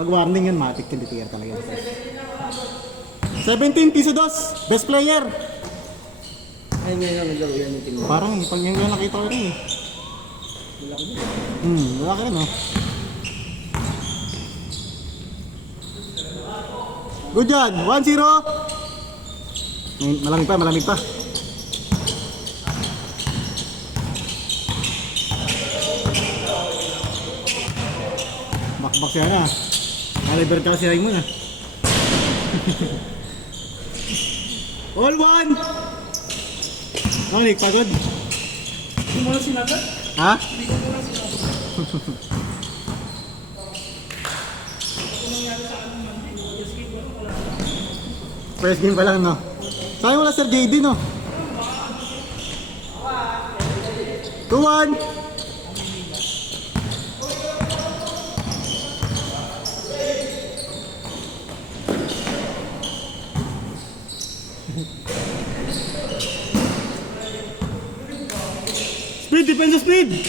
Pag warning yun, matik yun, DTR talaga. 17 piso dos, best player. Ay, ngayon na naglaro yan yung team mo. Parang pag yung nakita ko rin eh. Malaki rin oh. Good yan, 1-0. Malamig pa, malamig pa. Bakbak siya na. Caliber ka si Raymond ah. All one! Nick, pagod? Hindi mo na sinagot? Ha? Hindi ko na sinagot. First game pa lang no? Sayang wala Sir JD no? 2-1! Speed, defense speed! Di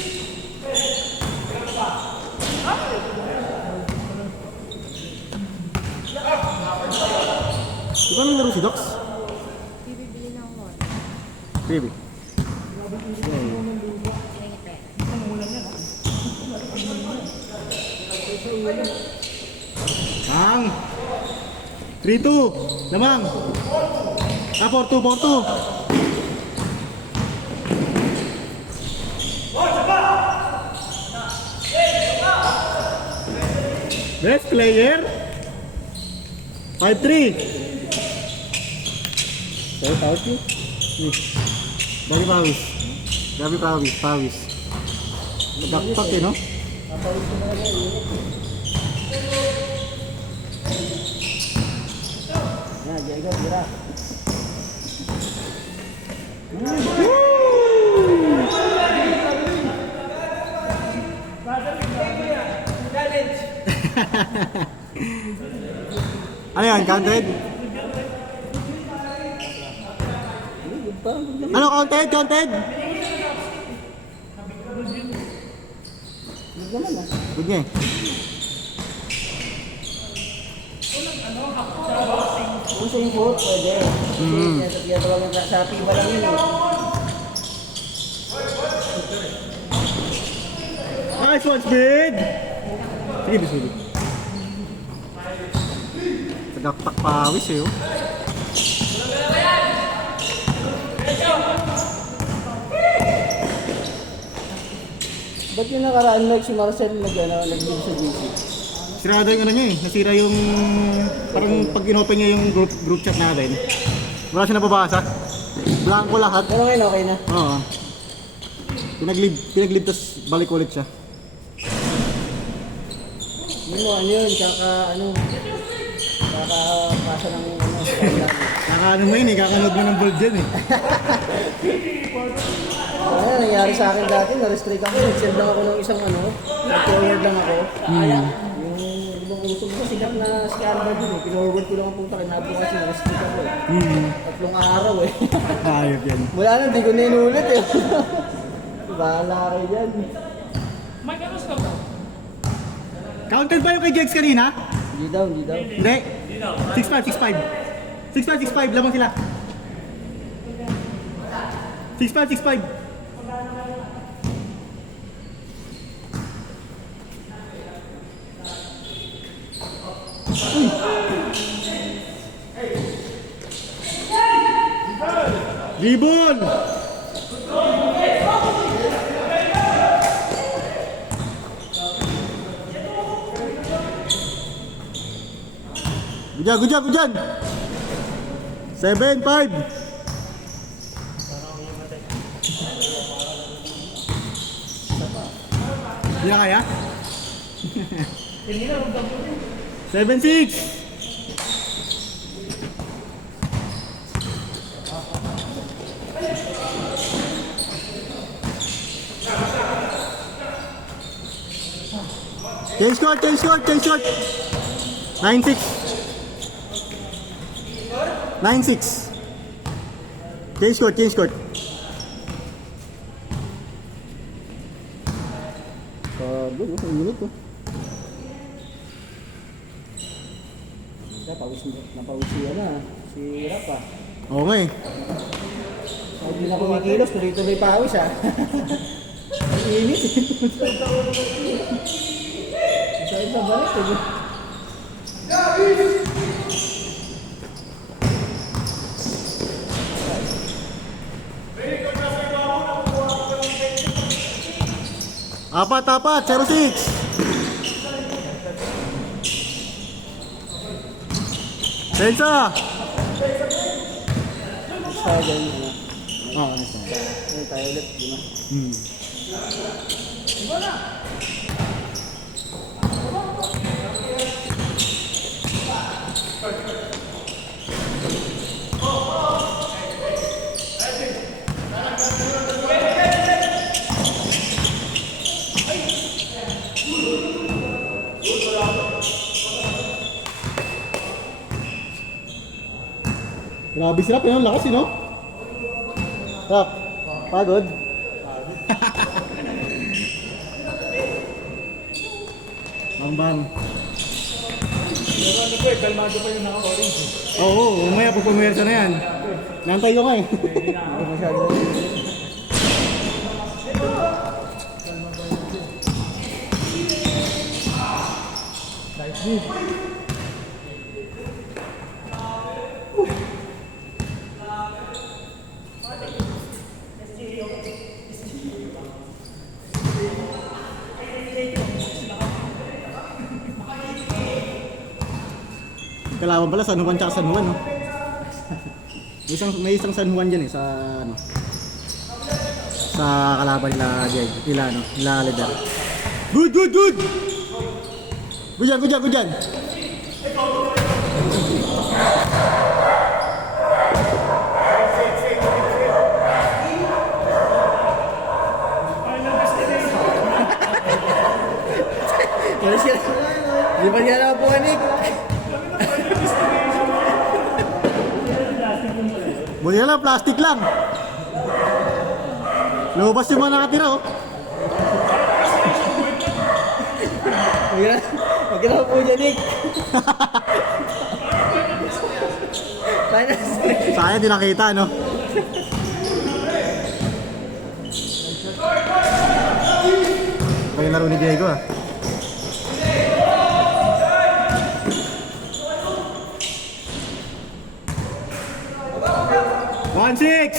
ba naglaro si Dox? Bibili ng what? Baby. Ang 3-2 Lamang 4-2 Best player 5-3 Sorry, tawag yun. Dari Pawis. Dari Pawis. Backpack eh, no? Tatawag ko na lang yun. Yan, Diego, tira. Ano yan? Counted? Ano counted? Counted? Good nga eh. Kung sa yung vote, pwede. Kaya talagang sa FIBA lang yun. Nice one, Speed! Sige, sige. Tagaktak Pawis eh, oh. Ba't yung nakaraan like si Marcel nag-give sa GC? Sirado yung ano niya eh. Nasira yung... Parang pag in-open niya yung group chat natin. Wala siya nababasa. Blanco lahat. Pero ngayon okay na. Oo. Pinag-leave tas balik ulit siya. Yun mo, ano yun, kakapasa ng Kakaano mo yun eh. Kakanood mo ng bold dyan eh. Ano, nangyari sa akin dati, na-restrict ako. Nag-send lang ako ng isang nag-forward lang ako. Yung ibang uso ko, sikat na scandal din eh. Pinorward ko lang ang punta, kinabukas na-restrict ako eh. 3 araw eh. Ayop yan. Wala na, di ko na inulit eh. Bahala kayo dyan. Mike, ano stop mo? Counted ba yung kay Jex kanina? Hindi daw. Hindi. 6-5. 6-5, lamang sila. 6-5. Ribon! Good job. 7-5. Hindi na kaya? 7-6. Change score. 9-6. 9-6. Change score. Good, ang unit ko. Sa pawis si si Rafa. Oo nga eh. Kahit hindi na kumikilos, tuloy-tuloy pawis ah. Ang init eh. Masakit sa balik eh. Apat, 06. Sensa! Sa ganyan na. Oo, ano siya? Ano tayo ulit, di ba? Hmm. Grabe sila, pero ang lakas no? Rap, pagod? Bang. Pero ano po eh, kalmado pa yung naka-orange. Oo, umaya pag pumersa na yan. Nantay ko nga eh. Hindi masyado. Kalaban pala San Juan tsaka San Juan no? May isang San Juan dyan eh sa ano. Sa kalaban nila nila no, nila leader. Good! Good dyan! Ano siya? Di ba niya na po, Nick? Buti na lang, plastic lang. Lumabas yung mga nakatira oh. Huwag na po dyan, Nick. Sayang di nakita no. Yung laro ni Diego ah. One six.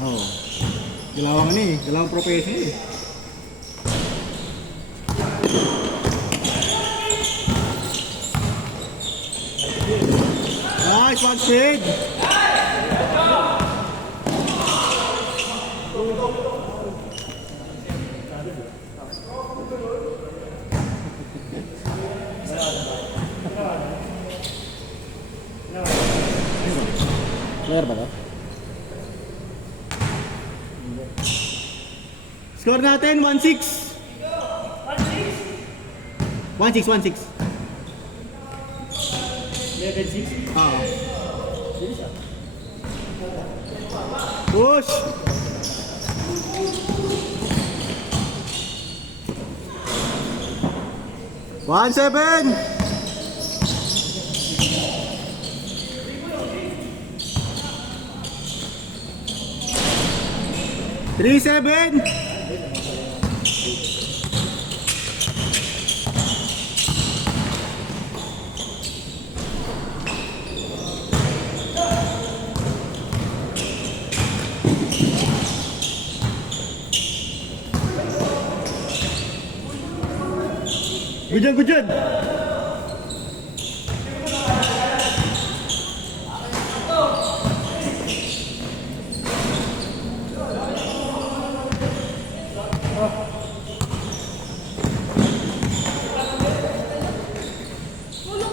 Oh. Dalawang ano eh, dalawang professional eh. Nice, one speed. Clear ba to? Score natin 1-6. 1-6. 11-6? Oo. Push! One seven. Three seven. Good job.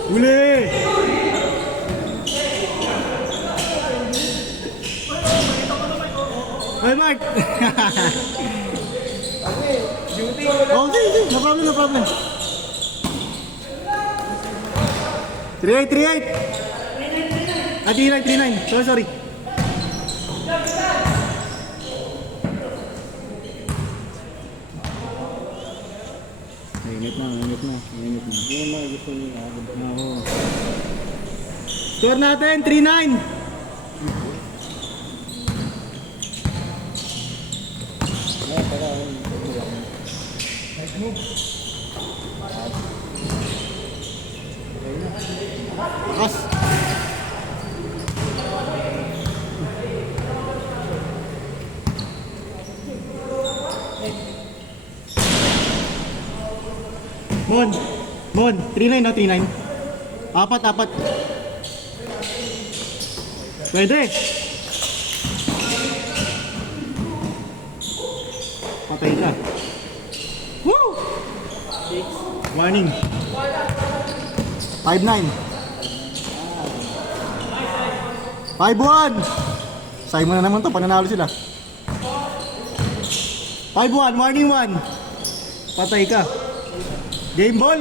Uli! Hey, Mark! Oh, sige. No problem. 3-8. Ah, 3-9, 3-9. Sorry. Mainit na. Yung mga gusto niya. Oo. Score natin, 3-9. Lakas. Mon, 3-9 no, 3-9. Apat. Pwede. Patay ka. Woo! Warning. 5-9. 5-1. Say mo na naman to, pananalo sila. 5-1, warning 1. Patay ka. Game ball.